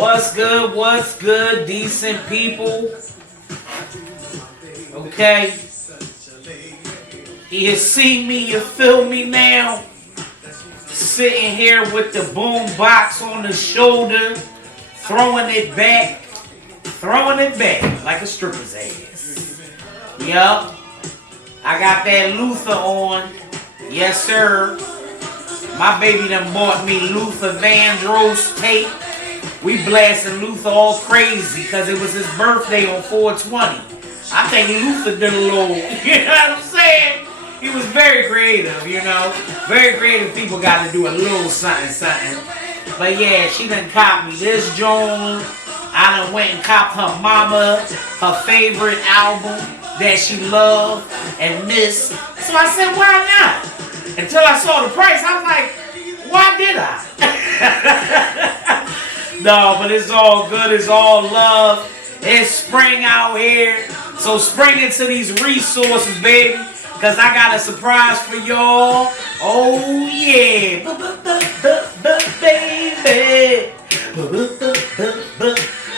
What's good, decent people? Okay. You see me, you feel me now? Sitting here with the boom box on the shoulder, throwing it back like a stripper's ass. Yup. I got that Luther on. Yes, sir. My baby done bought me Luther Vandross tape. We blasting Luther all crazy because it was his birthday on 420. I think Luther did a little, you know what I'm saying? He was very creative, you know. Very creative people got to do a little something. But yeah, she done cop me this joint. I done went and copped her mama her favorite album that she loved and missed. So I said, why not? Until I saw the price, I was like, why did I? No, but it's all good. It's all love. It's spring out here. So spring into these resources, baby. Because I got a surprise for y'all. Oh, yeah. Baby.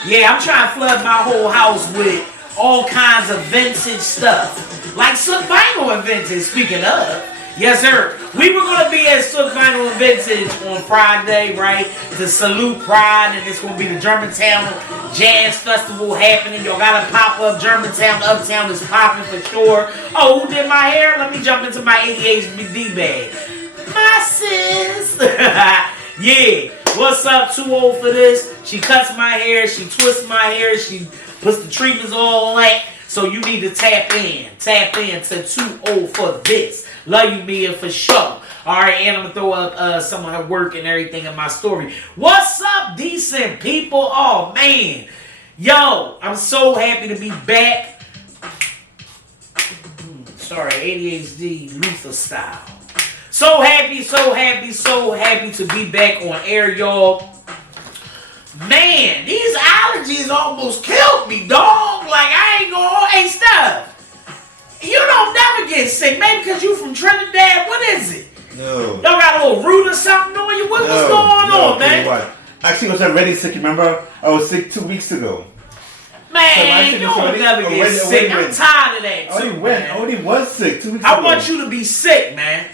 Yeah, I'm trying to flood my whole house with all kinds of vintage stuff. Like Sook Vinyl and Vintage, speaking of. Yes, sir. We were going to be at Sook Vinyl and Vintage on Friday, right? To salute Pride, and it's going to be the Germantown Jazz Festival happening. Y'all got to pop up. Germantown, Uptown is popping for sure. Oh, who did my hair? Let me jump into my ADHD bag. My sis. Yeah. What's up? Too old for this. She cuts my hair. She twists my hair. She puts the treatments all on that. So you need to tap in. Tap in to Too Old for This. Love you, Mia, for sure. Alright, and I'm going to throw up some of her work and everything in my story. What's up, decent people? Oh, man. Yo, I'm so happy to be back. Sorry, ADHD Luther style. So happy to be back on air, y'all. Man, these allergies almost killed me, dog. Like, I ain't gonna... Hey, Steph. You don't never get sick. Maybe because you from Trinidad. What is it? No. Y'all got a little root or something on you? What's going on, man? Actually, I was already sick. Remember? I was sick 2 weeks ago. Man, you don't never get sick. I'm tired of that, too, man. I already was sick 2 weeks ago. I want you to be sick, man.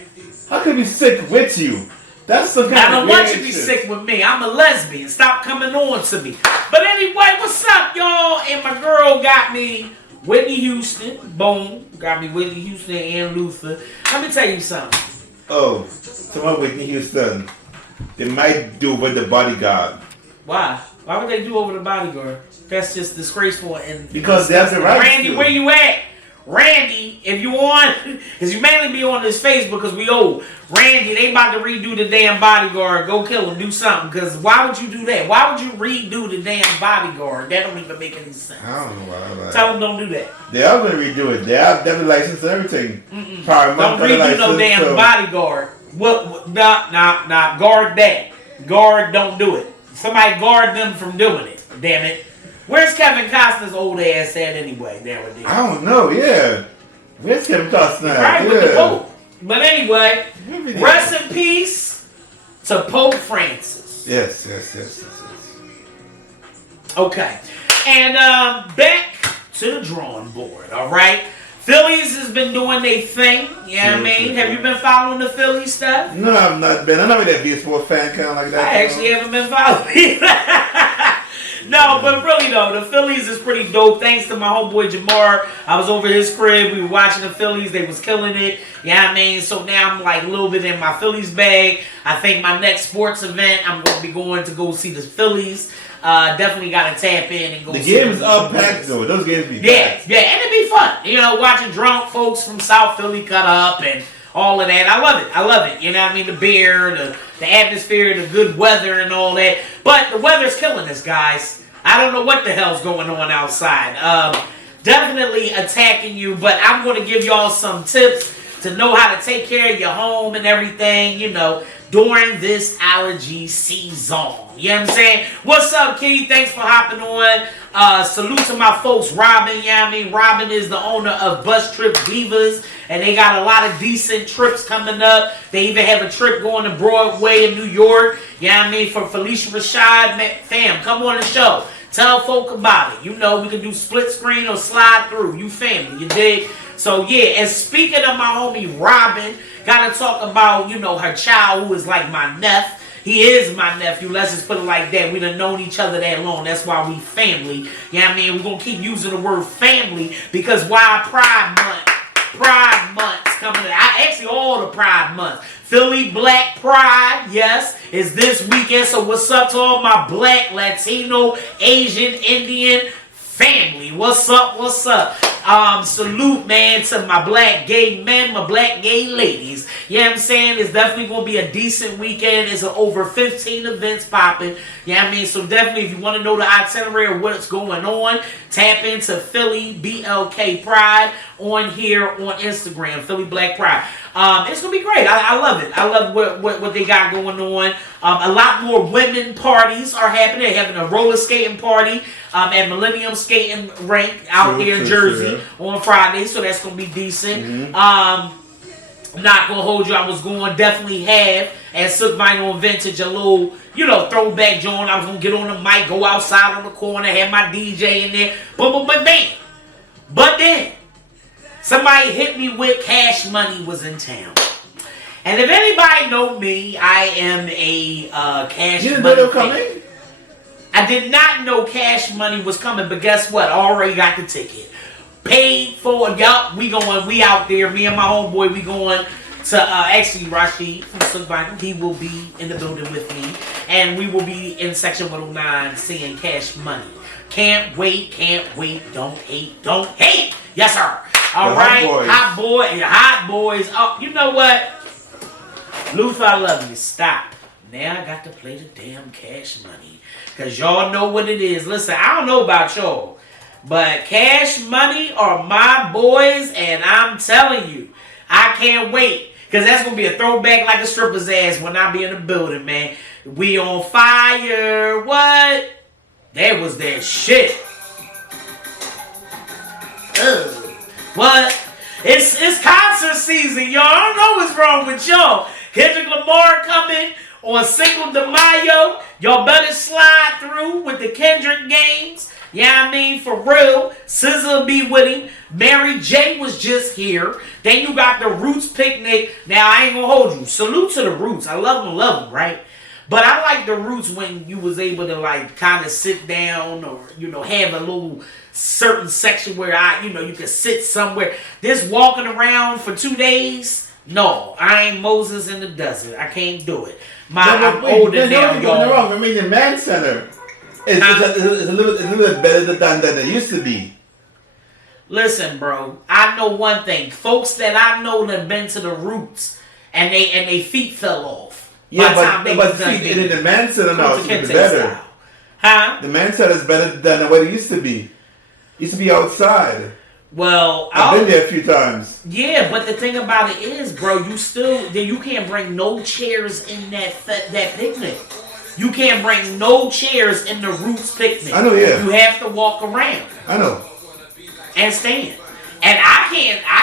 How could I be sick with you? That's some kind I of don't want you to be sick with me. I'm a lesbian. Stop coming on to me. But anyway, what's up, y'all? And my girl got me Whitney Houston. Boom. Got me Whitney Houston and Luther. Let me tell you something. Oh, someone Whitney Houston. They might do with the Bodyguard. Why? Why would they do over the Bodyguard? That's just disgraceful. And because that's the right. Randy, where you at? Randy, if you on, because you mainly be on this Facebook because we old. Randy, they about to redo the damn Bodyguard. Go kill him, do something. Because why would you do that? Why would you redo the damn Bodyguard? That don't even make any sense. I don't know why. Tell them don't do that. They are going to redo it. They have devil license and everything. Don't redo no damn Bodyguard. What? Nah. Guard that. Guard, don't do it. Somebody guard them from doing it. Damn it. Where's Kevin Costner's old ass at anyway? Nowadays? I don't know. Yeah. Where's Kevin Costner? Right with the Pope. But anyway, rest in peace to Pope Francis. Yes. Okay. And back to the drawing board, all right? Phillies has been doing their thing, you know what I mean? Have you been following the Phillies stuff? No, I've not been. I'm not really a baseball fan, kind of like that. I actually haven't been following either. No, but really though, the Phillies is pretty dope. Thanks to my homeboy Jamar. I was over his crib. We were watching the Phillies. They was killing it. You know what I mean? So now I'm like a little bit in my Phillies bag. I think my next sports event, I'm going to be going to go see the Phillies. Definitely got to tap in and go see the games are packed though. Those games be packed. Yeah, and it'd be fun. You know, watching drunk folks from South Philly cut up and all of that. I love it. You know what I mean? The beer, the atmosphere, the good weather and all that. But the weather's killing us, guys. I don't know what the hell's going on outside. Definitely attacking you, but I'm going to give y'all some tips to know how to take care of your home and everything, during this allergy season. You know what I'm saying? What's up, Key? Thanks for hopping on. Salute to my folks, Robin. You know what I mean? Robin is the owner of Bus Trip Divas, and they got a lot of decent trips coming up. They even have a trip going to Broadway in New York. You know what I mean? For Felicia Rashad, fam, come on the show. Tell folk about it. We can do split screen or slide through. You family, you dig? So, yeah, and speaking of my homie Robin, gotta talk about, her child who is like my nephew. He is my nephew. Let's just put it like that. We done known each other that long. That's why we family. You know what I mean? We're going to keep using the word family because why Pride Month's coming in. Actually, all the Pride Months. Philly Black Pride, yes, is this weekend. So what's up to all my Black, Latino, Asian, Indian family? What's up? What's up? Salute, man, to my black gay men, my black gay ladies. You know what I'm saying? It's definitely going to be a decent weekend. It's over 15 events popping. You know what I mean? So definitely, if you want to know the itinerary of what's going on, tap into Philly BLK Pride on here on Instagram, Philly Black Pride. It's going to be great. I love it. I love what they got going on. A lot more women parties are happening. They're having a roller skating party at Millennium Skating Rink out there in Jersey on Friday, so that's going to be decent. Mm-hmm. I'm not going to hold you. I was going to definitely have at Sook Vinyl and Vintage a little, throwback joint. I was going to get on the mic, go outside on the corner, have my DJ in there. But then, somebody hit me with Cash Money was in town. And if anybody know me, I am a Cash Money. You didn't know they were coming? I did not know Cash Money was coming, but guess what? I already got the ticket. Paid for it. Yup, we out there. Me and my homeboy, we going to, actually, Rashid from Silvine, he will be in the building with me. And we will be in Section 109 seeing Cash Money. Can't wait, don't hate. Yes, sir. All right, hot boys. Oh, you know what? Luther, I love you. Stop. Now I got to play the damn Cash Money. Because y'all know what it is. Listen, I don't know about y'all. But Cash Money are my boys. And I'm telling you, I can't wait. Because that's going to be a throwback like a stripper's ass when I be in the building, man. We on fire. What? That was that shit. Ugh. What? It's concert season, y'all. I don't know what's wrong with y'all. Kendrick Lamar coming on Cinco de Mayo. Y'all better slide through with the Kendrick games. Yeah, you know I mean, for real. SZA will be with him. Mary J was just here. Then you got the Roots picnic. Now, I ain't gonna hold you. Salute to the Roots. I love them, right? But I like the Roots when you was able to, like, kind of sit down or, have a little certain section where you could sit somewhere. This walking around for 2 days, no, I ain't Moses in the desert. I can't do it. I'm older now, y'all. Wrong. I mean, the Man Center is a little bit better than it used to be. Listen, bro, I know one thing. Folks that I know that have been to the Roots and they feet fell off. Yeah, but feet in the Man Center now is better. Style. Huh? The Man Center is better than what it used to be. It used to be outside. Well, I've been there a few times. Yeah, but the thing about it is, bro, you can't bring no chairs in that picnic. You can't bring no chairs in the Roots picnic. I know, yeah. You have to walk around. I know. And stand. And I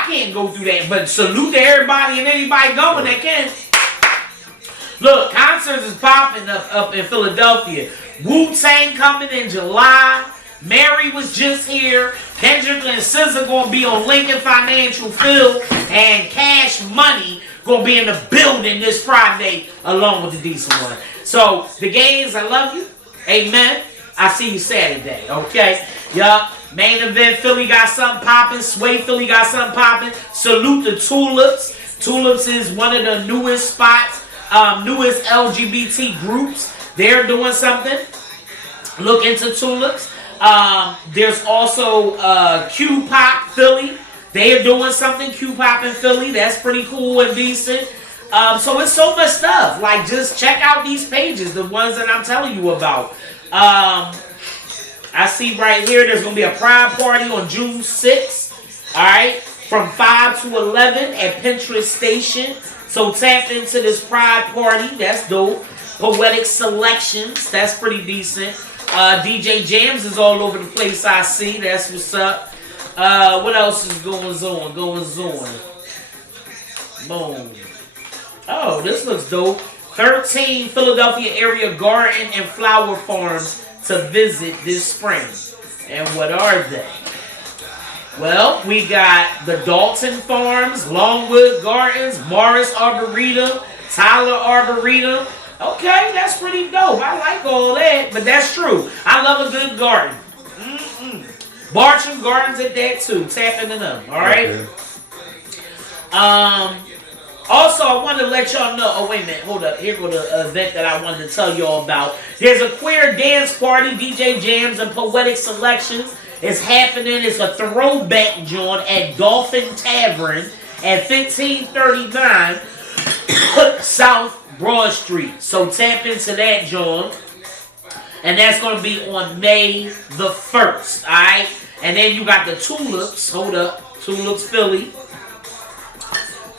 can't go through that. But salute to everybody and anybody going that can. Look, concerts is popping up in Philadelphia. Wu-Tang coming in July. Mary was just here. Kendrick and SZA gonna be on Lincoln Financial Field, and Cash Money gonna be in the building this Friday along with the decent one. So the gays, I love you. Amen. I see you Saturday. Okay. Yup. Main event. Philly got something popping. Sway Philly got something popping. Salute the Tulips. Tulips is one of the newest spots, newest LGBT groups. They're doing something. Look into Tulips. There's also Q-Pop Philly. They are doing something, Q-Pop in Philly. That's pretty cool and decent. So it's so much stuff. Like, just check out these pages, the ones that I'm telling you about. I see right here there's going to be a Pride Party on June 6th. Alright? from 5 to 11 at Pinterest Station. So tap into this Pride Party. That's dope. Poetic Selections. That's pretty decent. DJ Jams is all over the place, I see. That's what's up. What else is going on? Boom. Oh, this looks dope. 13 Philadelphia area garden and flower farms to visit this spring. And what are they? Well, we got the Dalton Farms, Longwood Gardens, Morris Arboretum, Tyler Arboretum. Okay, that's pretty dope. I like all that, but that's true. I love a good garden. Bartram Gardens at that too. Tap into them. All right. Okay. Also, I wanted to let y'all know. Oh, wait a minute. Hold up. Here go the event that I wanted to tell y'all about. There's a queer dance party, DJ Jams and Poetic Selections. It's happening. It's a throwback joint at Dolphin Tavern at 1539 South Broad Street. So tap into that joint. And that's going to be on May the 1st. Alright? And then you got the Tulips. Hold up. Tulips Philly.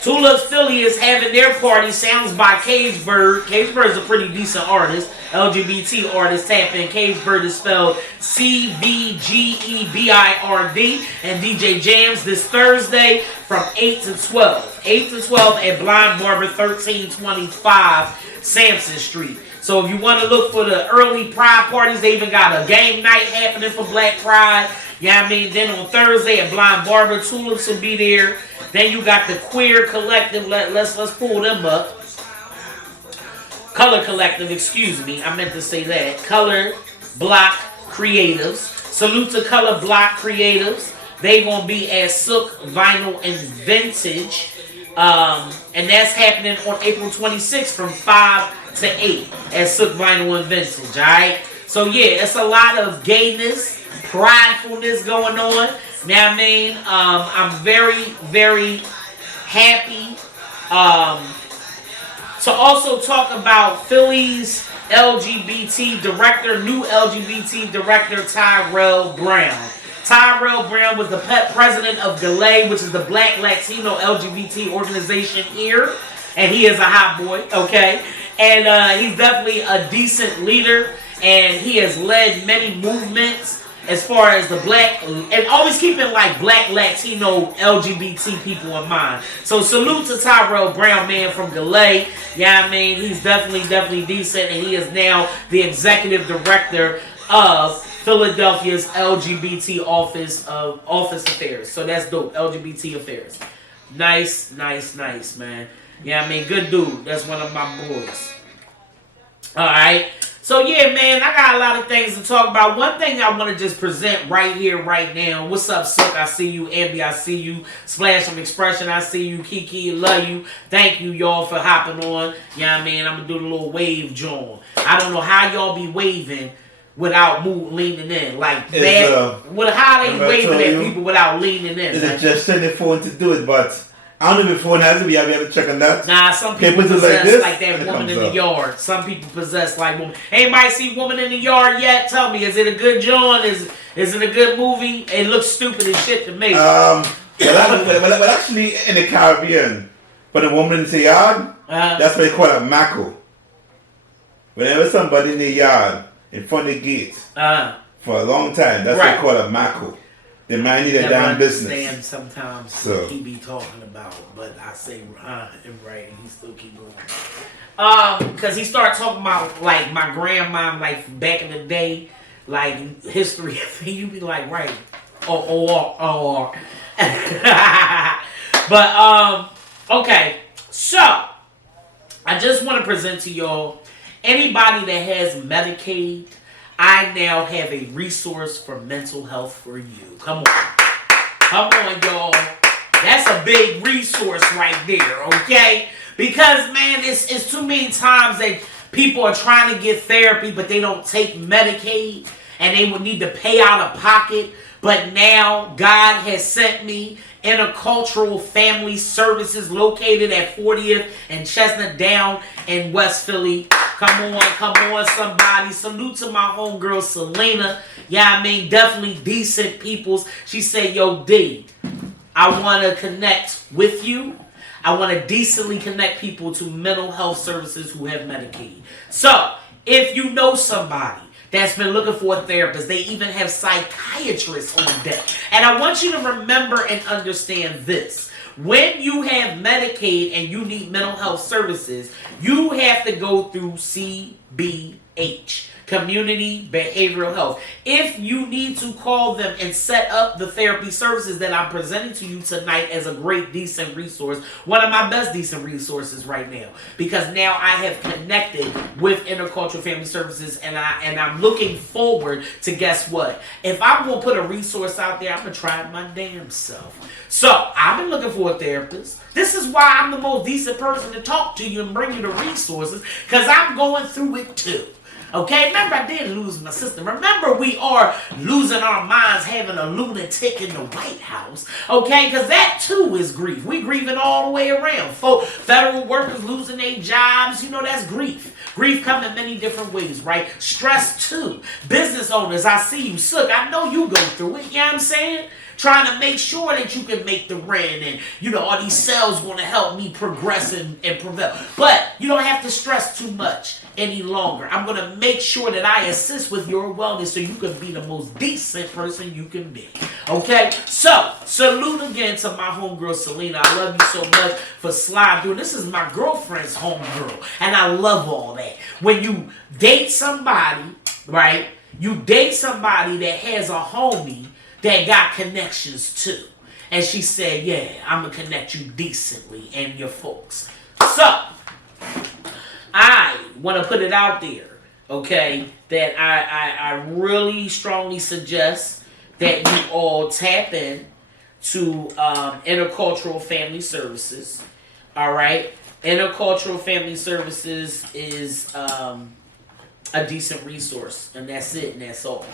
Tulips Philly is having their party. Sounds by Cagebird. Cagebird is a pretty decent artist. LGBT artist. Tap in. Cagebird is spelled CVGEBIRD. And DJ Jams this Thursday from 8 to 12. 8 to 12 at Blind Barber 1325 Sampson Street. So if you want to look for the early Pride parties, they even got a game night happening for Black Pride. You know what I mean? Then on Thursday at Blind Barber, Tulips will be there. Then you got the Queer Collective. Let's pull them up. Color Collective, excuse me. I meant to say that. Color Block Creatives. Salute to Color Block Creatives. They gonna be at Sook Vinyl and Vintage. And that's happening on April 26th from 5 to 8 at Sook Vinyl and Vintage, alright? So yeah, it's a lot of gayness, pridefulness going on. Now I mean, I'm very, very happy to also talk about Philly's LGBT director, new LGBT director, Tyrell Brown. Tyrell Brown was the president of GALE, which is the Black Latino LGBT organization here. And he is a hot boy, okay? And he's definitely a decent leader. And he has led many movements as far as the black, and always keeping like Black Latino LGBT people in mind. So salute to Tyrell Brown, man, from GALE. Yeah, I mean, he's definitely decent. And he is now the executive director of Philadelphia's LGBT office affairs. So that's dope. LGBT affairs. Nice, man. Yeah, I mean, good dude. That's one of my boys. Alright. So yeah, man, I got a lot of things to talk about. One thing I want to just present right here, right now. What's up, Sook? I see you. Ambi, I see you. Splash of Expression, I see you. Kiki, love you. Thank you, y'all, for hopping on. Yeah, I mean, I'm going to do the little wave joint. I don't know how y'all be waving without leaning in. Like that. How they waving at people without leaning in? It's just send the phone to do it, but I don't know if the phone has to be. Have you ever check on that? Nah, some people possess like that woman in the yard. Some people possess like woman. Anybody see Woman in the Yard yet? Tell me, is it a good joint? Is it a good movie? It looks stupid as shit to me. Well, actually, in the Caribbean, when a woman in the yard, that's what they call a mako. Whenever somebody in the yard, in front of the gate, for a long time, that's what they call a mako. They might need a damn business. Sometimes so he be talking about, but I say and right, and he still keep going. Cause he started talking about like my grandma, like back in the day, like history. You be like, right, but okay. So I just want to present to y'all anybody that has Medicaid. I now have a resource for mental health for you. Come on, y'all. That's a big resource right there, okay? Because, man, it's too many times that people are trying to get therapy, but they don't take Medicaid, and they would need to pay out of pocket. But now, God has sent me Intercultural Family Services located at 40th and Chestnut Down in West Philly. Come on, somebody. Salute to my homegirl, Selena. Yeah, I mean, definitely decent peoples. She said, yo, D, I want to connect with you. I want to decently connect people to mental health services who have Medicaid. So, if you know somebody that's been looking for a therapist, they even have psychiatrists on deck. And I want you to remember and understand this. When you have Medicaid and you need mental health services, you have to go through CBH. Community Behavioral Health. If you need to call them and set up the therapy services that I'm presenting to you tonight as a great, decent resource, one of my best decent resources right now, because now I have connected with Intercultural Family Services, and I'm looking forward to, guess what? If I'm going to put a resource out there, I'm going to try it my damn self. So, I've been looking for a therapist. This is why I'm the most decent person to talk to you and bring you the resources, because I'm going through it too. Okay, remember I did lose my sister. Remember we are losing our minds having a lunatic in the White House. Okay, because that too is grief. We grieving all the way around. Federal workers losing their jobs, that's grief. Grief comes in many different ways, right? Stress too. Business owners, I see you. Look, I know you go through it. You know what I'm saying? Trying to make sure that you can make the rent, and all these sales want to help me progress and prevail. But you don't have to stress too much any longer. I'm going to make sure that I assist with your wellness so you can be the most decent person you can be. Okay? So, salute again to my homegirl Selena. I love you so much for sliding through. This is my girlfriend's homegirl, and I love all that. When you date somebody, right? You date somebody that has a homie that got connections too. And she said, yeah, I'm going to connect you decently and your folks. So, I want to put it out there, okay, that I really strongly suggest that you all tap in to Intercultural Family Services, all right? Intercultural Family Services is a decent resource, and that's it, and that's all.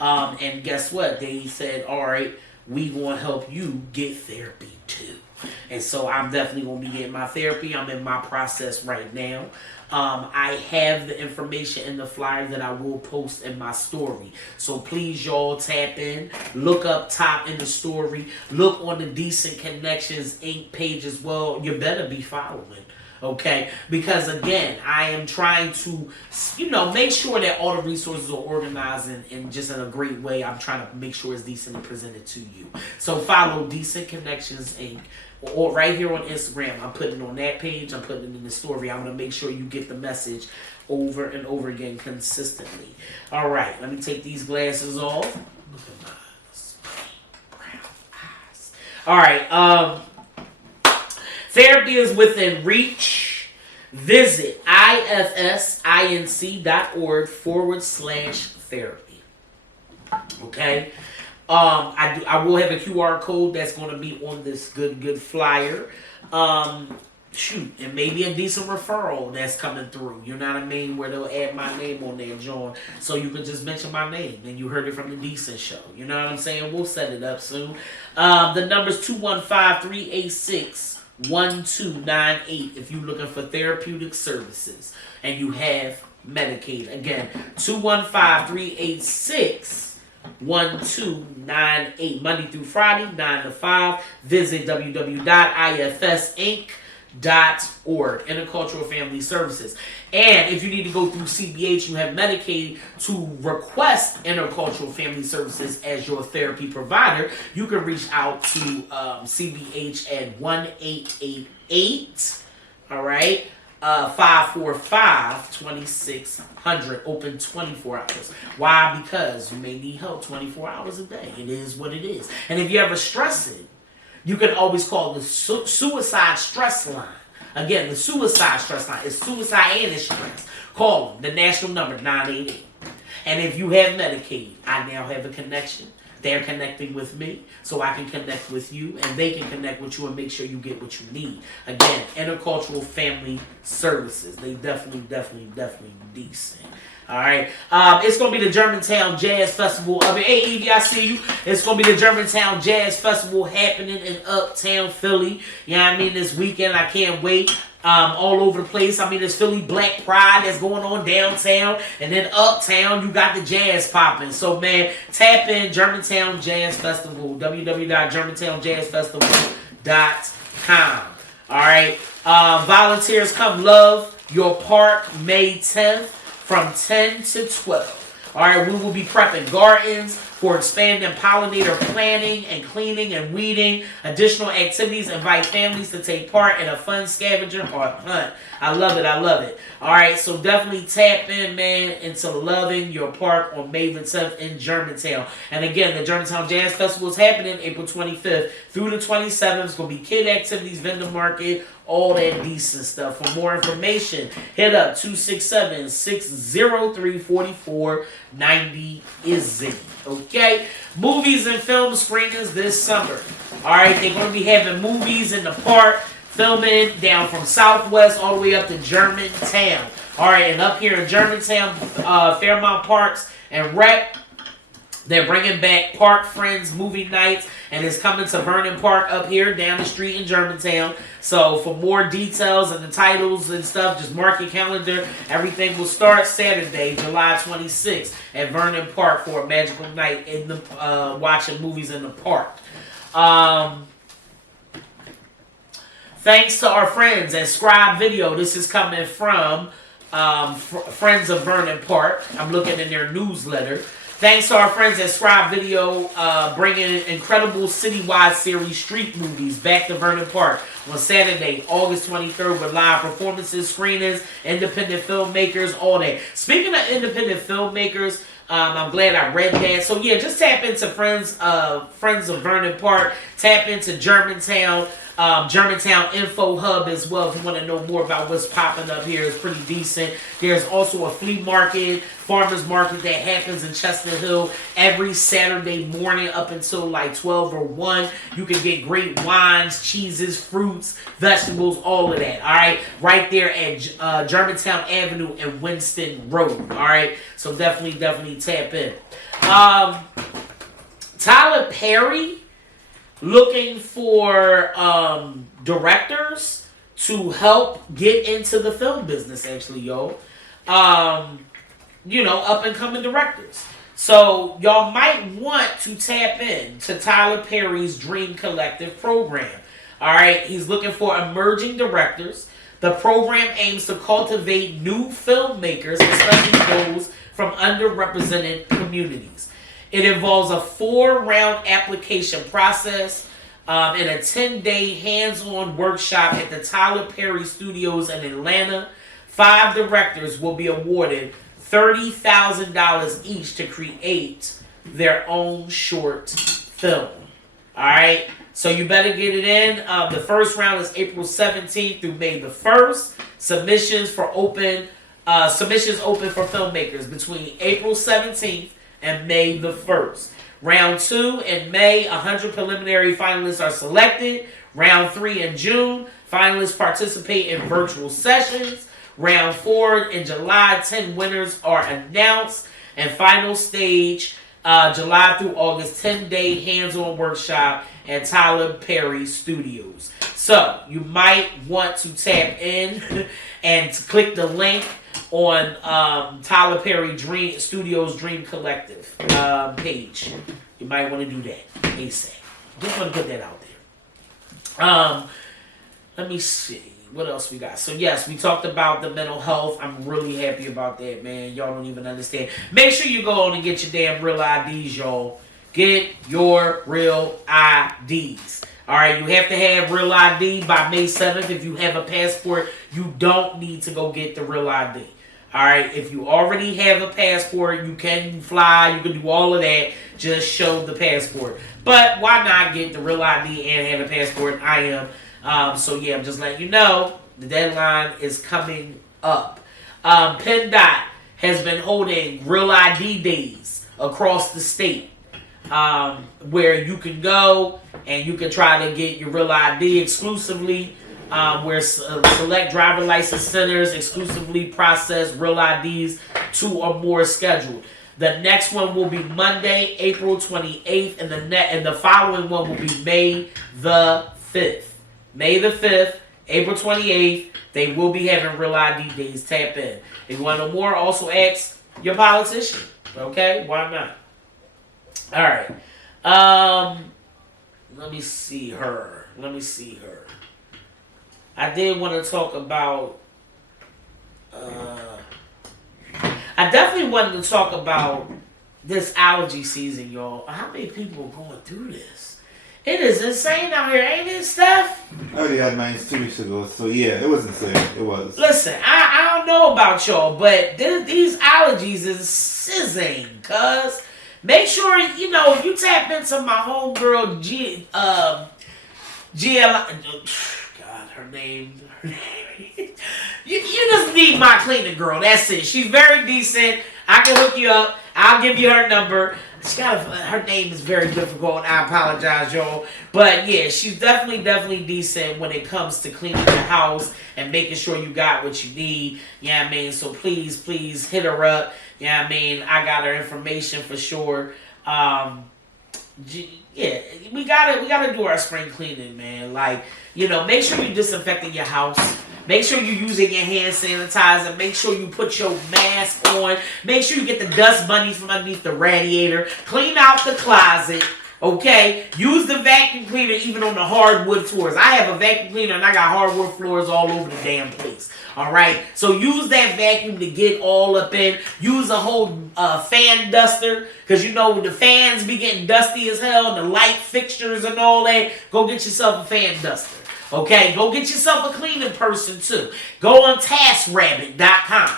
And guess what? They said, all right, we going to help you get therapy too. And so I'm definitely going to be getting my therapy. I'm in my process right now. I have the information in the flyer that I will post in my story. So please, y'all, tap in. Look up top in the story. Look on the Decent Connections Inc. page as well. You better be following. Okay, because again, I am trying to, make sure that all the resources are organized and just in a great way. I'm trying to make sure it's decently presented to you. So follow Decent Connections Inc. or right here on Instagram. I'm putting it on that page. I'm putting it in the story. I'm going to make sure you get the message over and over again consistently. All right, let me take these glasses off. Look at my brown eyes. All right, therapy is within reach. Visit ifsinc.org/therapy. Okay? I will have a QR code that's going to be on this good flyer. And maybe a decent referral that's coming through. You know what I mean? Where they'll add my name on there, John. So you can just mention my name and you heard it from the Decent Show. You know what I'm saying? We'll set it up soon. The number's 215-386-1298 if you're looking for therapeutic services and you have Medicaid. Again, 215-386-1298. Monday through Friday, 9 to 5. Visit www.ifsinc.org, Intercultural Family Services. And if you need to go through CBH, you have Medicaid to request Intercultural Family Services as your therapy provider, you can reach out to CBH at 1-888, all right, 545-2600, open 24 hours. Why? Because you may need help 24 hours a day. It is what it is. And if you're ever stressing, you can always call the suicide stress line. Again, the suicide stress line is suicide and it's stress. Call them, the national number, 988. And if you have Medicaid, I now have a connection. They're connecting with me, so I can connect with you, and they can connect with you and make sure you get what you need. Again, Intercultural Family Services. They definitely decent. All right. It's going to be the Germantown Jazz Festival. Hey, Evie, I see you. It's going to be the Germantown Jazz Festival happening in Uptown Philly. You know what I mean? This weekend. I can't wait. all over the place. I mean, there's Philly Black Pride that's going on downtown, and then uptown you got the jazz popping. So man, tap in Germantown Jazz Festival, www.germantownjazzfestival.com. All right, volunteers come love your park May 10th from 10 to 12. All right, we will be prepping gardens for expanding pollinator planting and cleaning and weeding. Additional activities invite families to take part in a fun scavenger hunt. I love it. I love it. All right, so definitely tap in, man, into loving your park on May the 10th in Germantown. And again, the Germantown Jazz Festival is happening April 25th through the 27th. It's going to be kid activities, vendor market, all that decent stuff. For more information, hit up 267-603-4490 Izzy. Okay? Movies and film screenings this summer. Alright, they're going to be having movies in the park, filming down from Southwest all the way up to Germantown. Alright, and up here in Germantown, Fairmount Parks and Rec, they're bringing back Park Friends movie nights, and it's coming to Vernon Park up here down the street in Germantown. So for more details and the titles and stuff, just mark your calendar. Everything will start Saturday, July 26th at Vernon Park for a magical night in the watching movies in the park. Thanks to our friends at Scribe Video. This is coming from Friends of Vernon Park. I'm looking in their newsletter. Thanks to our friends at Scribe Video, bringing incredible citywide series Street Movies back to Vernon Park on Saturday, August 23rd with live performances, screenings, independent filmmakers, all that. Speaking of independent filmmakers, I'm glad I read that. So yeah, just tap into Friends of Vernon Park. Tap into Germantown. Germantown Info Hub as well if you want to know more about what's popping up here. It's pretty decent. There's also a flea market, farmers market that happens in Chestnut Hill every Saturday morning up until like 12 or 1. You can get great wines, cheeses, fruits, vegetables, all of that. All right, right there at Germantown Avenue and Winston Road. All right, so definitely tap in. Tyler Perry looking for directors to help get into the film business, actually, yo. You know, up and coming directors. So y'all might want to tap in to Tyler Perry's Dream Collective program. All right, he's looking for emerging directors. The program aims to cultivate new filmmakers, especially those from underrepresented communities. It involves a 4-round application process and a 10-day hands-on workshop at the Tyler Perry Studios in Atlanta. 5 directors will be awarded $30,000 each to create their own short film. All right, so you better get it in. The first round is April 17th through May the 1st. Submissions open for filmmakers between April 17th and May the 1st. Round 2 in May, 100 preliminary finalists are selected. Round 3 in June, finalists participate in virtual sessions. Round 4 in July, 10 winners are announced. And final stage, July through August, 10-day hands-on workshop at Tyler Perry Studios. So, you might want to tap in and click the link on Tyler Perry Studios Dream Collective page. You might want to do that ASAP. Just want to put that out there. Let me see. What else we got? So yes, we talked about the mental health. I'm really happy about that, man. Y'all don't even understand. Make sure you go on and get your damn real IDs, y'all. Get your real IDs. Alright, you have to have real ID by May 7th. If you have a passport, you don't need to go get the real ID. Alright, if you already have a passport, you can fly, you can do all of that. Just show the passport. But why not get the real ID and have a passport? I am. So yeah, I'm just letting you know the deadline is coming up. PennDOT has been holding Real ID days across the state, where you can go and you can try to get your Real ID exclusively. Where select driver license centers exclusively process Real IDs, 2 or more scheduled. The next one will be Monday, April 28th, and the following one will be May the 5th. May the 5th April 28th, they will be having Real ID Days. Tap in. If you want to know more, also ask your politician. Okay? Why not? All right. Let me see her. I did want to talk about... I definitely wanted to talk about this allergy season, y'all. How many people are going through this? It is insane out here, ain't it, Steph? I already had mine 2 weeks ago, so yeah, it was insane. It was. Listen, I don't know about y'all, but these allergies is sizzing, cuz. Make sure, you tap into my homegirl, God, her name. You just need my cleaning girl. That's it. She's very decent. I can hook you up. I'll give you her number. Her name is very difficult. I apologize, y'all. But yeah, she's definitely decent when it comes to cleaning the house and making sure you got what you need. Yeah, I mean, so please hit her up. Yeah, I mean, I got her information for sure. Yeah, we gotta do our spring cleaning, man. Like, make sure you're disinfecting your house. Make sure you're using your hand sanitizer. Make sure you put your mask on. Make sure you get the dust bunnies from underneath the radiator. Clean out the closet. Okay? Use the vacuum cleaner even on the hardwood floors. I have a vacuum cleaner and I got hardwood floors all over the damn place. Alright? So use that vacuum to get all up in. Use a whole fan duster. Because the fans be getting dusty as hell. The light fixtures and all that. Go get yourself a fan duster. Okay, go get yourself a cleaning person too. Go on TaskRabbit.com.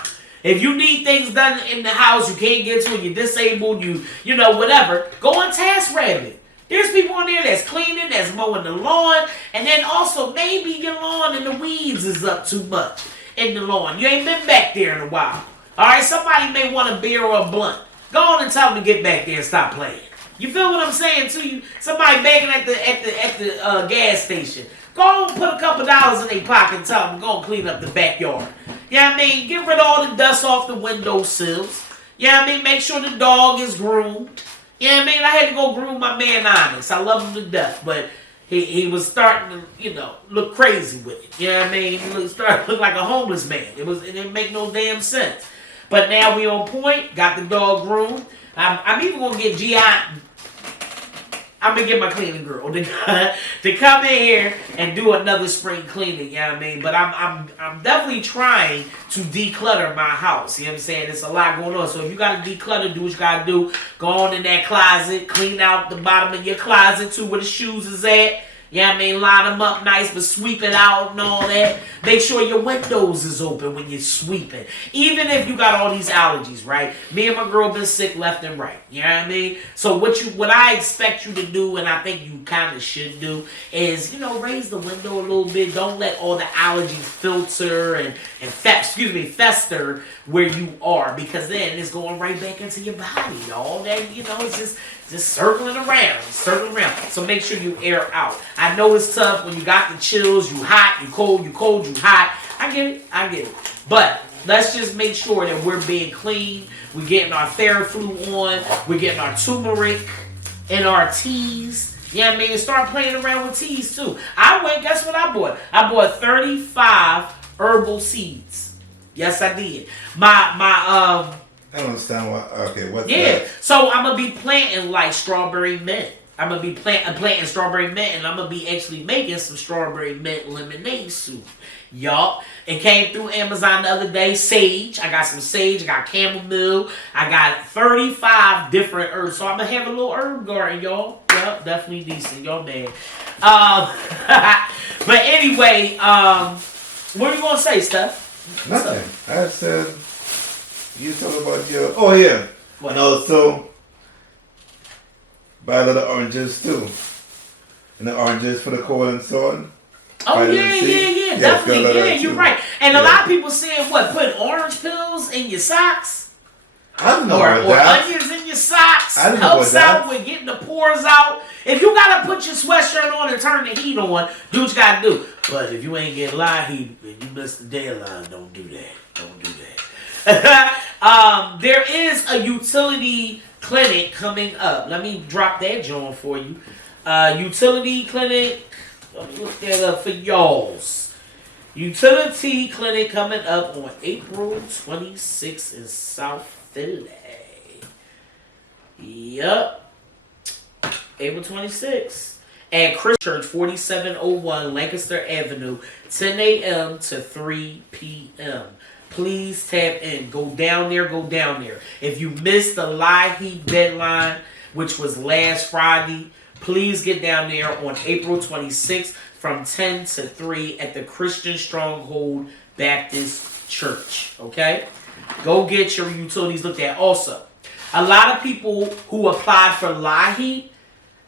If you need things done in the house, you can't get to it, you're disabled, whatever, go on TaskRabbit. There's people on there that's cleaning, that's mowing the lawn, and then also maybe your lawn and the weeds is up too much in the lawn. You ain't been back there in a while. All right, somebody may want a beer or a blunt. Go on and tell them to get back there and stop playing. You feel what I'm saying to you? Somebody begging at the gas station. Go and put a couple dollars in their pocket and tell them to go and clean up the backyard. I mean? Get rid of all the dust off the windowsills. I mean? Make sure the dog is groomed. I mean? I had to go groom my man Onyx. I love him to death, but he was starting to, look crazy with it. I mean? He started to look like a homeless man. It didn't make no damn sense. But now we on point. Got the dog groomed. I'm even going to get G.I. I'm going to get my cleaning girl to come in here and do another spring cleaning, you know what I mean? But I'm definitely trying to declutter my house, you know what I'm saying? There's a lot going on. So if you got to declutter, do what you got to do. Go on in that closet, clean out the bottom of your closet too where the shoes is at. I mean? Line them up nice, but sweep it out and all that. Make sure your windows is open when you're sweeping. Even if you got all these allergies, right? Me and my girl been sick left and right. You know what I mean? So what I expect you to do, and I think you kind of should do, is, raise the window a little bit. Don't let all the allergies filter and fester where you are, because then it's going right back into your body, y'all. That, it's just circling around. So make sure you air out. I know it's tough when you got the chills, you hot, you cold, you hot. I get it. But let's just make sure that we're being clean. We're getting our Theraflu on. We're getting our turmeric and our teas. And start playing around with teas too. Guess what I bought? I bought 35 herbal seeds. Yes, I did. I don't understand why. Okay, what's that? Yeah, so I'm going to be planting like strawberry mint. I'm going to be planting strawberry mint, and I'm going to be actually making some strawberry mint lemonade soup. Y'all, it came through Amazon the other day. Sage. I got some sage. I got chamomile. I got 35 different herbs. So I'm going to have a little herb garden, y'all. Yep, definitely decent. Y'all, man. But anyway, what are you going to say, Steph? Nothing. I said... You talk about your... Oh, yeah. What? And also, buy a little oranges, too. And the oranges for the cold and so on. Oh, yeah. Definitely. Yeah, you're right. And a lot of people saying, put orange pills in your socks? I don't know about that. Or onions in your socks. I don't know helps out with getting the pores out. If you got to put your sweatshirt on and turn the heat on, do what you got to do. But if you ain't getting live heat and you miss the deadline, don't do that. There is a utility clinic coming up. Let me drop that joint for you. Utility clinic. Let me look that up for y'alls. Utility clinic coming up on April 26th in South Philly. Yup. April 26th. At Chris Church, 4701 Lancaster Avenue, 10 a.m. to 3 p.m. Please tap in. Go down there. If you missed the LIHEAP deadline, which was last Friday, please get down there on April 26th from 10 to 3 at the Christian Stronghold Baptist Church. Okay? Go get your utilities looked at. Also, a lot of people who applied for LIHEAP,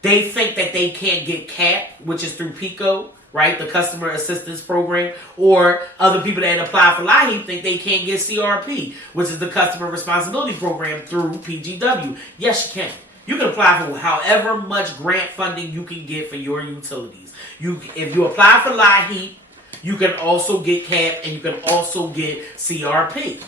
they think that they can't get CAP, which is through PICO, right? The Customer Assistance Program. Or other people that apply for LIHEAP think they can't get CRP, which is the Customer Responsibility Program through PGW. Yes, you can. You can apply for however much grant funding you can get for your utilities. If you apply for LIHEAP, you can also get CAP and you can also get CRP.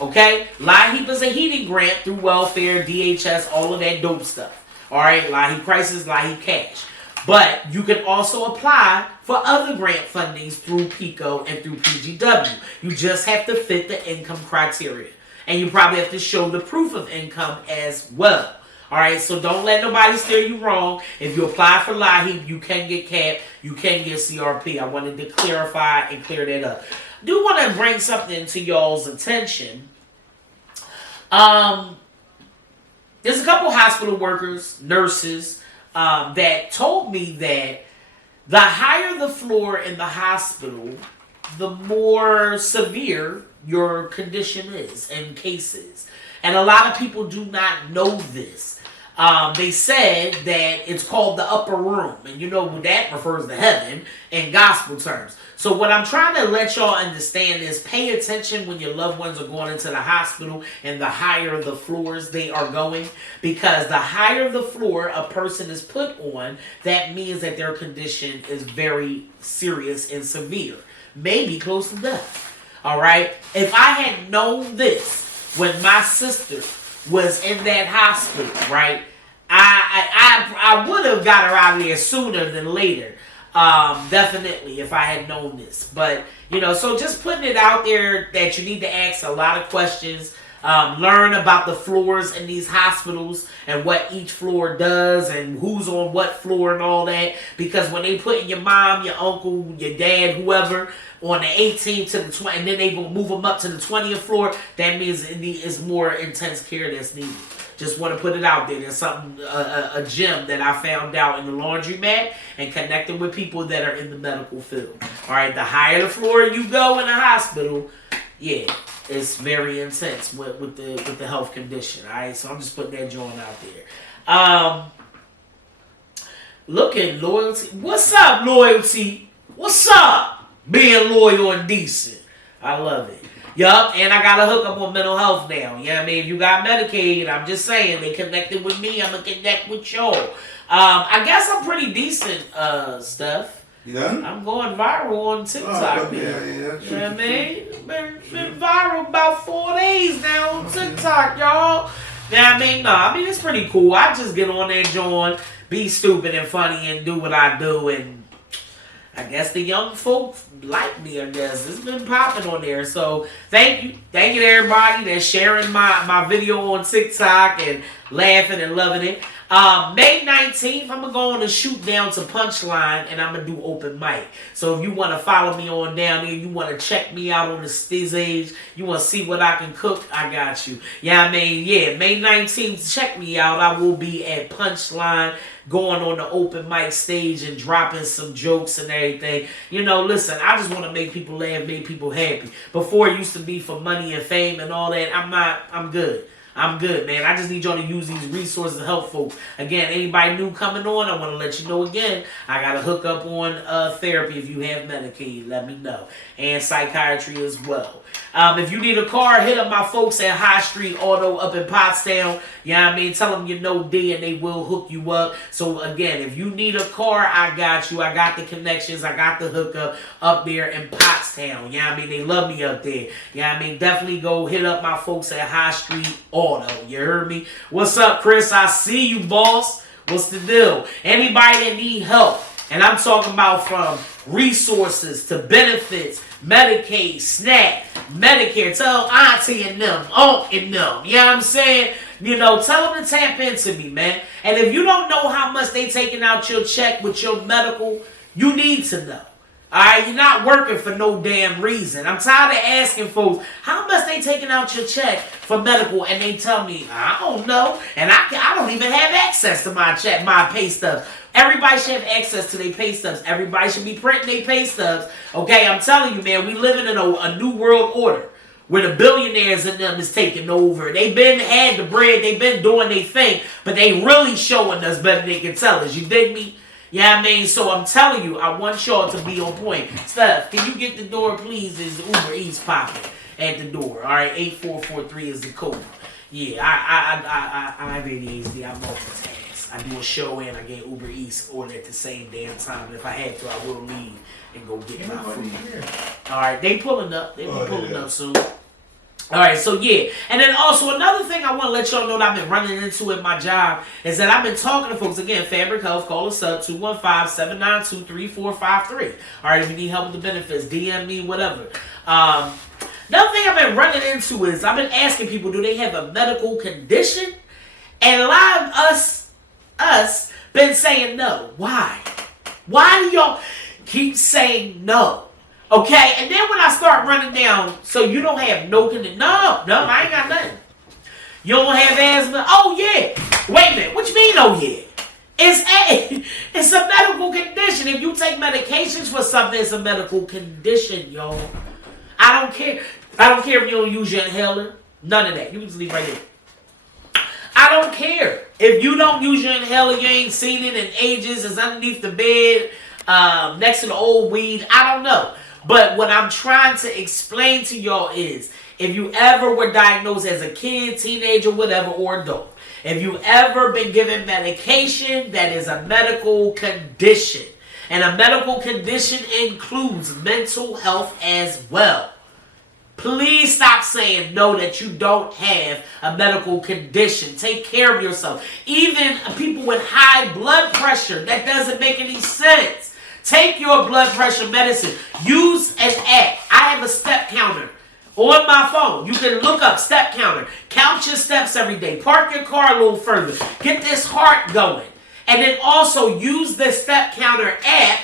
Okay? LIHEAP is a heating grant through welfare, DHS, all of that dope stuff. Alright? LIHEAP Crisis, LIHEAP Cash. But you can also apply for other grant fundings through PICO and through PGW. You just have to fit the income criteria. And you probably have to show the proof of income as well. Alright, so don't let nobody steer you wrong. If you apply for LIHEAP, you can get CAP, you can get CRP. I wanted to clarify and clear that up. I do want to bring something to y'all's attention. There's a couple hospital workers, nurses, that told me that the higher the floor in the hospital, the more severe your condition is and cases. And a lot of people do not know this. They said that it's called the upper room. And you know that refers to heaven in gospel terms. So what I'm trying to let y'all understand is pay attention when your loved ones are going into the hospital and the higher the floors they are going. Because the higher the floor a person is put on, that means that their condition is very serious and severe. Maybe close to death. Alright? If I had known this when my sister was in that hospital, right? I would have got her out of there sooner than later. Definitely, if I had known this. But, so just putting it out there that you need to ask a lot of questions. Learn about the floors in these hospitals and what each floor does and who's on what floor and all that. Because when they put your mom, your uncle, your dad, whoever, on the 18th to the 20th, and then they will move them up to the 20th floor, that means it's more intense care that's needed. Just want to put it out there. There's something, a gem that I found out in the laundromat and connecting with people that are in the medical field. All right, the higher the floor you go in the hospital, yeah, it's very intense with the health condition. All right, so I'm just putting that joint out there. Look at Loyalty. What's up, Loyalty? What's up? Being loyal and decent. I love it. Yup, and I got a hookup on mental health now. You know what I mean? If you got Medicaid, I'm just saying, they connected with me, I'm going to connect with y'all. I guess I'm pretty decent, Steph. You done? I'm going viral on TikTok now. Yeah. You know what I mean? Been viral about 4 days now on TikTok, y'all. You know what I mean? No, I mean, it's pretty cool. I just get on there, join, be stupid and funny and do what I do, and I guess the young folks like me, I guess. It's been popping on there. So thank you. Thank you to everybody that's sharing my video on TikTok and laughing and loving it. May 19th, I'm going to go on a shoot down to Punchline and I'm going to do open mic. So if you want to follow me on down there, you want to check me out on the stage, you want to see what I can cook, I got you. Yeah, I mean, yeah, May 19th, check me out. I will be at Punchline going on the open mic stage and dropping some jokes and everything. Listen, I just want to make people laugh, make people happy. Before it used to be for money and fame and all that. I'm good. I'm good, man. I just need y'all to use these resources to help folks. Again, anybody new coming on, I want to let you know again, I got a hook up on therapy if you have Medicaid. Let me know. And psychiatry as well. If you need a car, hit up my folks at High Street Auto up in Pottstown. You know what I mean? Tell them you know D and they will hook you up. So again, if you need a car, I got you. I got the connections. I got the hookup up there in Pottstown. You know what I mean? They love me up there. You know what I mean? Definitely go hit up my folks at High Street Auto. You heard me? What's up, Chris? I see you, boss. What's the deal? Anybody that need help, and I'm talking about from resources to benefits Medicaid, SNAP, Medicare. Tell auntie and them, uncle and them. You know what I'm saying? You know, tell them to tap into me, man. And if you don't know how much they taking out your check with your medical, you need to know. Alright, you're not working for no damn reason. I'm tired of asking folks, how much they taking out your check for medical, and they tell me, I don't know. And I don't even have access to my check, my pay stubs. Everybody should have access to their pay stubs. Everybody should be printing their pay stubs. Okay, I'm telling you, man, we living in a new world order where the billionaires in them is taking over. They been had the bread, they been doing their thing, but they really showing us better than they can tell us. You dig me? Yeah, I mean, so I'm telling you, I want y'all to be on point. Steph, can you get the door, please? Is Uber Eats popping at the door? All right, 8443 is the code. Yeah, I have ADHD. I multitask. I do a show and I get Uber Eats order at the same damn time. And if I had to, I will leave and go get my food. All right, they pulling up. They be pulling up soon. All right, so yeah. And then also another thing I want to let y'all know that I've been running into at my job is that I've been talking to folks. Again, Fabric Health, call us up, 215-792-3453. All right, if you need help with the benefits, DM me, whatever. Another thing I've been running into is I've been asking people, do they have a medical condition? And a lot of us been saying no. Why? Why do y'all keep saying no? Okay, and then when I start running down, so you don't have no condition. No, I ain't got nothing. You don't have asthma? Oh, yeah. Wait a minute. What you mean, oh, yeah? It's a medical condition. If you take medications for something, it's a medical condition, y'all. I don't care. I don't care if you don't use your inhaler. None of that. You can just leave right there. I don't care. If you don't use your inhaler, you ain't seen it in ages. It's underneath the bed, next to the old weed. I don't know. But what I'm trying to explain to y'all is, if you ever were diagnosed as a kid, teenager, whatever, or adult, if you ever been given medication, that is a medical condition. And a medical condition includes mental health as well. Please stop saying no that you don't have a medical condition. Take care of yourself. Even people with high blood pressure, that doesn't make any sense. Take your blood pressure medicine. Use an app. I have a step counter on my phone. You can look up step counter. Count your steps every day. Park your car a little further. Get this heart going. And then also use the step counter app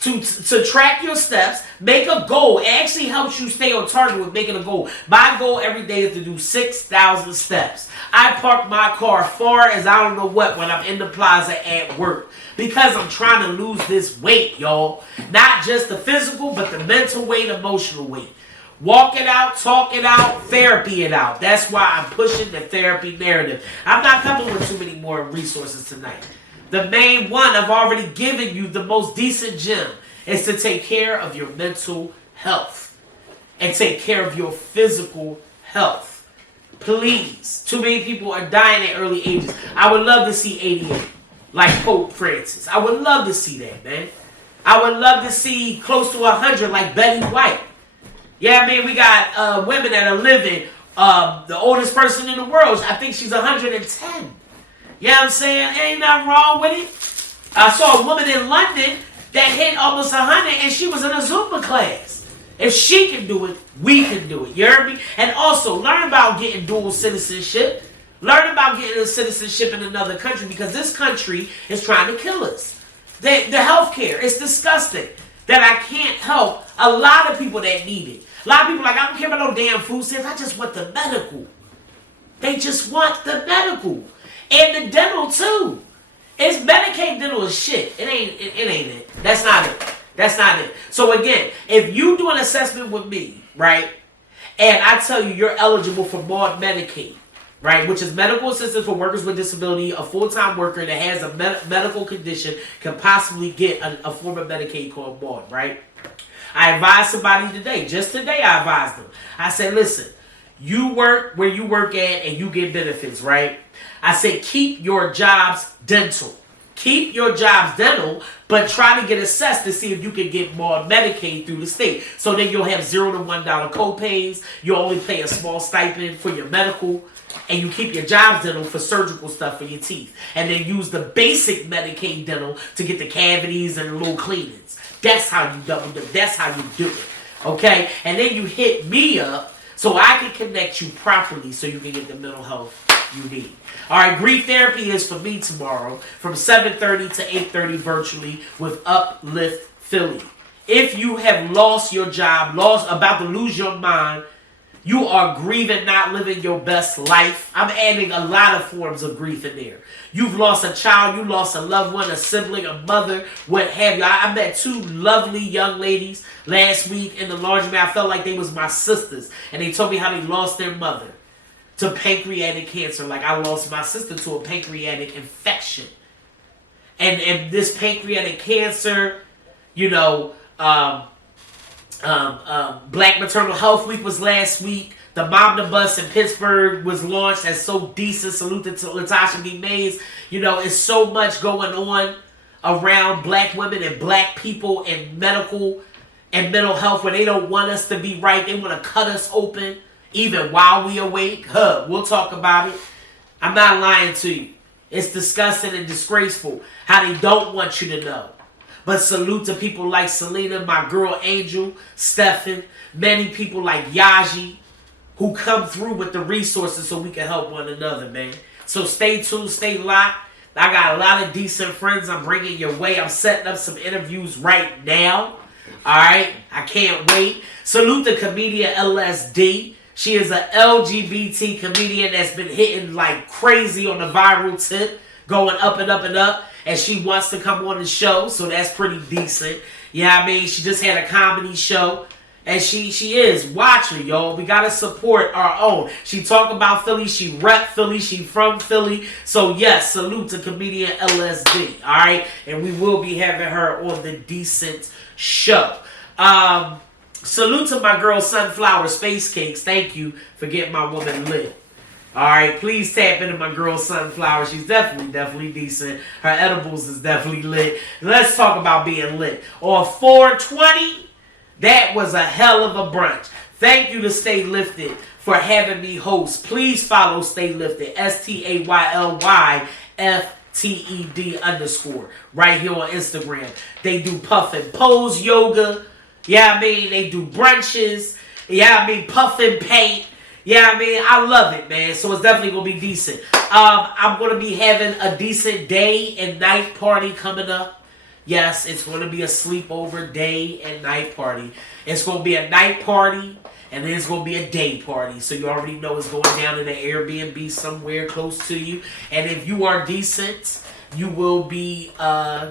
to track your steps. Make a goal. It actually helps you stay on target with making a goal. My goal every day is to do 6,000 steps. I park my car far as I don't know what when I'm in the plaza at work. Because I'm trying to lose this weight, y'all. Not just the physical, but the mental weight, emotional weight. Walk it out, talk it out, therapy it out. That's why I'm pushing the therapy narrative. I'm not coming with too many more resources tonight. The main one I've already given you, the most decent gem, is to take care of your mental health. And take care of your physical health. Please. Too many people are dying at early ages. I would love to see 88. Like Pope Francis. I would love to see that, man. I would love to see close to 100 like Betty White. Yeah, I mean, we got women that are living. The oldest person in the world, I think she's 110. You know what I'm saying? Ain't nothing wrong with it. I saw a woman in London that hit almost 100 and she was in a Zumba class. If she can do it, we can do it. You heard me? And also, learn about getting dual citizenship. Learn about getting a citizenship in another country because this country is trying to kill us. The healthcare, it's disgusting that I can't help a lot of people that need it. A lot of people like, I don't care about no damn food stamps. I just want the medical. They just want the medical. And the dental too. It's Medicaid dental is shit. It ain't it. That's not it. That's not it. So again, if you do an assessment with me, right, and I tell you you're eligible for MAUD Medicaid, right, which is medical assistance for workers with disability, a full-time worker that has a medical condition can possibly get a form of Medicaid called MAUD, right? I advised somebody today, just today I advised them. I said, listen, you work where you work at and you get benefits, right? I said, keep your jobs dental. Keep your jobs dental, but try to get assessed to see if you can get more Medicaid through the state. So then you'll have $0 to $1 co-pays. You'll only pay a small stipend for your medical. And you keep your jobs dental for surgical stuff for your teeth. And then use the basic Medicaid dental to get the cavities and the little cleanings. That's how you double dip. That's how you do it. Okay? And then you hit me up so I can connect you properly so you can get the mental health you need. All right, grief therapy is for me tomorrow from 7:30 to 8:30 virtually with Uplift Philly. If you have lost your job, about to lose your mind, you are grieving, not living your best life. I'm adding a lot of forms of grief in there. You've lost a child, you lost a loved one, a sibling, a mother, what have you. I met two lovely young ladies last week in the laundromat. I felt like they was my sisters. And they told me how they lost their mother to pancreatic cancer. Like I lost my sister to a pancreatic infection. And this pancreatic cancer, you know, Black Maternal Health Week was last week. The Momnibus in Pittsburgh was launched. That's so decent. Salute to Latasha B. Mays. You know, it's so much going on around black women and black people and medical and mental health where they don't want us to be right. They want to cut us open even while we awake. We'll talk about it. I'm not lying to you. It's disgusting and disgraceful how they don't want you to know. But salute to people like Selena, my girl Angel, Stephen, many people like Yaji who come through with the resources so we can help one another, man. So stay tuned, stay locked. I got a lot of decent friends I'm bringing your way. I'm setting up some interviews right now. All right? I can't wait. Salute to comedian LSD. She is an LGBT comedian that's been hitting like crazy on the viral tip, going up and up and up. And she wants to come on the show, so that's pretty decent. Yeah, I mean, she just had a comedy show. And she is. Watch her, y'all. We gotta support our own. She talk about Philly. She rep Philly. She from Philly. So, yes, salute to comedian LSD. All right? And we will be having her on the Decent Show. Salute to my girl Sunflower Space Cakes. Thank you for getting my woman lit. Alright, please tap into my girl Sunflower. She's definitely decent. Her edibles is definitely lit. Let's talk about being lit. On 420, that was a hell of a brunch. Thank you to Stay Lifted for having me host. Please follow Stay Lifted. STAYLYFTED _ right here on Instagram. They do puff and pose yoga. Yeah, I mean, they do brunches. Yeah, I mean, puff and paint. Yeah, I mean, I love it, man. So it's definitely going to be decent. I'm going to be having a decent day and night party coming up. Yes, it's going to be a sleepover day and night party. It's going to be a night party, and then it's going to be a day party. So you already know it's going down in an Airbnb somewhere close to you. And if you are decent, you will be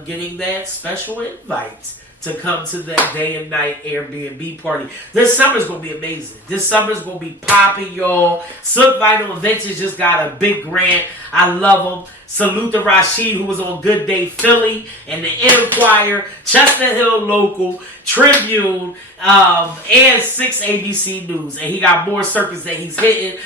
getting that special invite to come to the day and night Airbnb party. This summer's going to be amazing. This summer's going to be popping, y'all. Silk Vinyl Ventures just got a big grant. I love them. Salute to Rashid, who was on Good Day Philly, and the Enquirer, Chester Hill Local, Tribune, and 6 ABC News. And he got more circuits that he's hitting.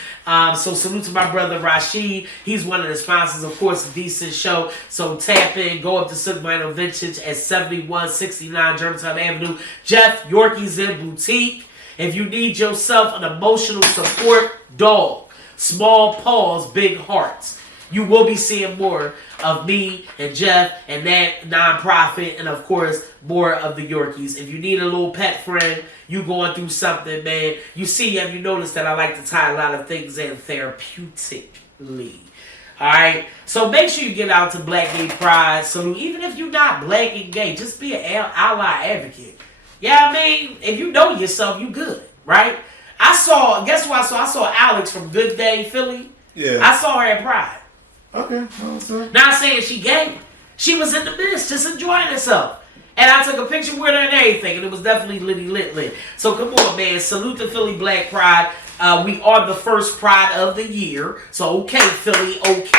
So salute to my brother Rashid. He's one of the sponsors, of course, a decent show. So tap in, go up to Silk Vinyl Vintage at 7169 Germantown Avenue. Jeff Yorkie Zen Boutique. If you need yourself an emotional support dog, small paws, big hearts. You will be seeing more of me and Jeff and that nonprofit, and of course, more of the Yorkies. If you need a little pet friend, you going through something, man. You see, have you noticed that I like to tie a lot of things in therapeutically? Alright? So make sure you get out to Black Gay Pride. So even if you're not black and gay, just be an ally advocate. Yeah, I mean, if you know yourself, you good, right? Guess what I saw? I saw Alex from Good Day Philly. Yeah. I saw her at Pride. Okay. Not saying she gay. She was in the midst, just enjoying herself. And I took a picture with her and everything, and it was definitely lit. So come on, man. Salute to Philly Black Pride. We are the first Pride of the year. So okay, Philly. Ain't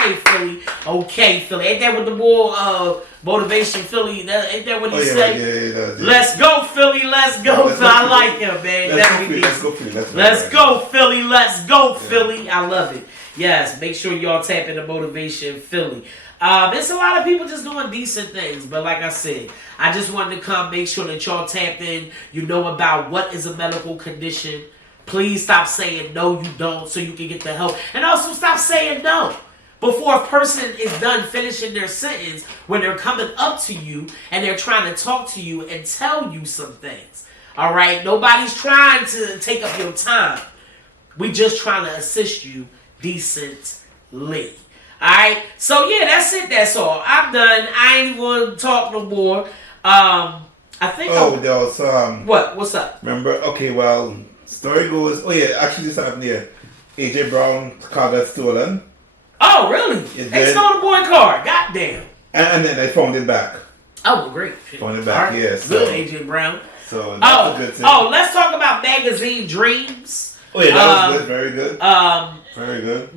that what the more Motivation Philly? Ain't that what he say? Yeah. Let's go, Philly. Let's go. I like him, man. Let's go, Philly. Let's go, Philly. Let's go, Philly. I love it. Yes, make sure y'all tap into Motivation Philly. There's a lot of people just doing decent things, but like I said, I just wanted to come make sure that y'all tapped in. You know about what is a medical condition. Please stop saying no, you don't, so you can get the help. And also stop saying no before a person is done finishing their sentence when they're coming up to you and they're trying to talk to you and tell you some things. All right? Nobody's trying to take up your time. We just trying to assist you decently. All right? So, yeah, that's it. That's all. I'm done. I ain't going to talk no more. I think... there was... what? What's up? Remember? Okay, well, story goes... Oh, yeah, actually this happened here. AJ Brown car got stolen. Oh, really? They stole the boy car. Goddamn. And then they found it back. Oh, great. Found it back, right. yes. Good, AJ Brown. So, that's a good thing. Oh, let's talk about Magazine Dreams. Oh, yeah, that was good. Very good. Very good.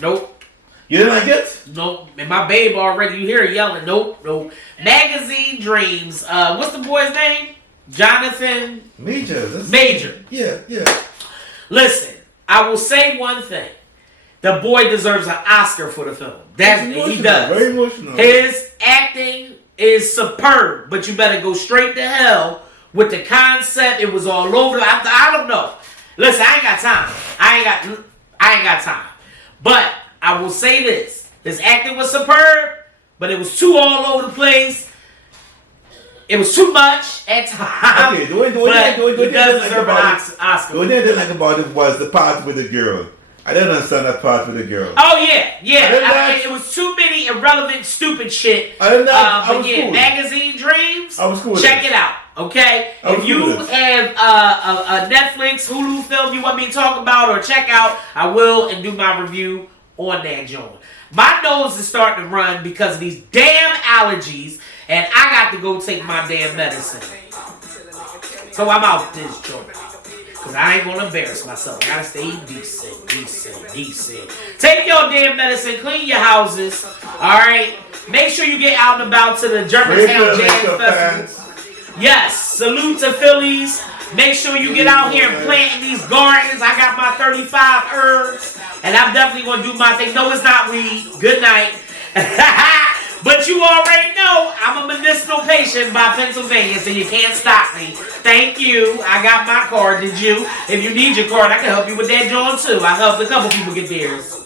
Nope. You didn't like it? Nope. And my babe already, you hear her yelling, nope. Magazine Dreams. What's the boy's name? Jonathan Major. Yeah. Listen, I will say one thing. The boy deserves an Oscar for the film. He does. Very emotional. His acting is superb, but you better go straight to hell with the concept. It was all over. I don't know. Listen, I ain't got time. I ain't got time. But I will say this: his acting was superb, but it was too all over the place. It was too much at times. Okay, the way he does deserve an Oscar. The only thing I didn't like about it was the part with the girl. I didn't understand that part with the girl. Oh yeah. It was too many irrelevant, stupid shit. But yeah, Magazine Dreams. I was cool. Check it out, okay? If you have a Netflix, Hulu film you want me to talk about or check out, I will and do my review on that joint. My nose is starting to run because of these damn allergies, and I got to go take my damn medicine. So I'm out this joint. Because I ain't going to embarrass myself. I got to stay decent. Take your damn medicine. Clean your houses. Alright? Make sure you get out and about to the Germantown Jazz Festival. Yes. Salute to Phillies. Make sure you get out here and plant in these gardens. I got my 35 herbs. And I'm definitely going to do my thing. No, it's not weed. Good night. But you already know I'm a medicinal patient by Pennsylvania, so you can't stop me. Thank you. I got my card. Did you? If you need your card, I can help you with that joint too. I helped a couple people get theirs.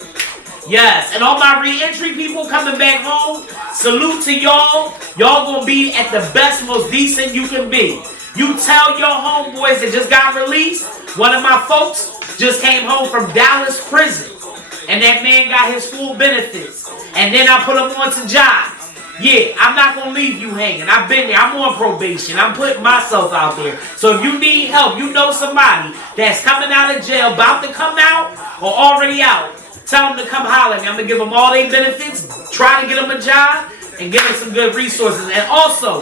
Yes, and all my re-entry people coming back home, salute to y'all. Y'all gonna be at the best, most decent you can be. You tell your homeboys that just got released. One of my folks just came home from Dallas prison. And that man got his full benefits. And then I put him on to jobs. Yeah, I'm not going to leave you hanging. I've been there. I'm on probation. I'm putting myself out there. So if you need help, you know somebody that's coming out of jail, about to come out, or already out, tell them to come holler at me. I'm going to give them all their benefits, try to get them a job, and give them some good resources. And also,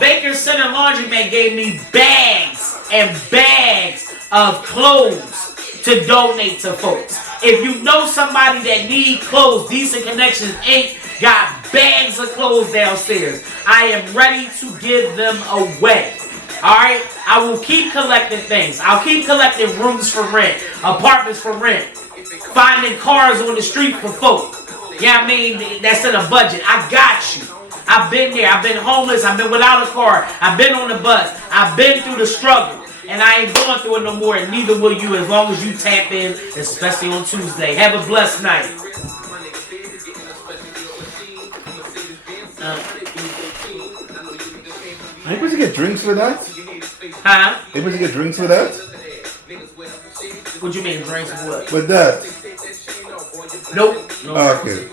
Baker Center Laundromat gave me bags and bags of clothes to donate to folks. If you know somebody that need clothes, Decent Connections Inc. got bags of clothes downstairs. I am ready to give them away. Alright? I will keep collecting things. I'll keep collecting rooms for rent, apartments for rent, finding cars on the street for folk. Yeah, I mean, that's in a budget. I got you. I've been there. I've been homeless. I've been without a car. I've been on the bus. I've been through the struggle. And I ain't going through it no more, and neither will you as long as you tap in, especially on Tuesday. Have a blessed night. Are you supposed to get drinks for that? Huh? Are you supposed to get drinks for that? What you mean, drinks for what? With that? Nope. Okay.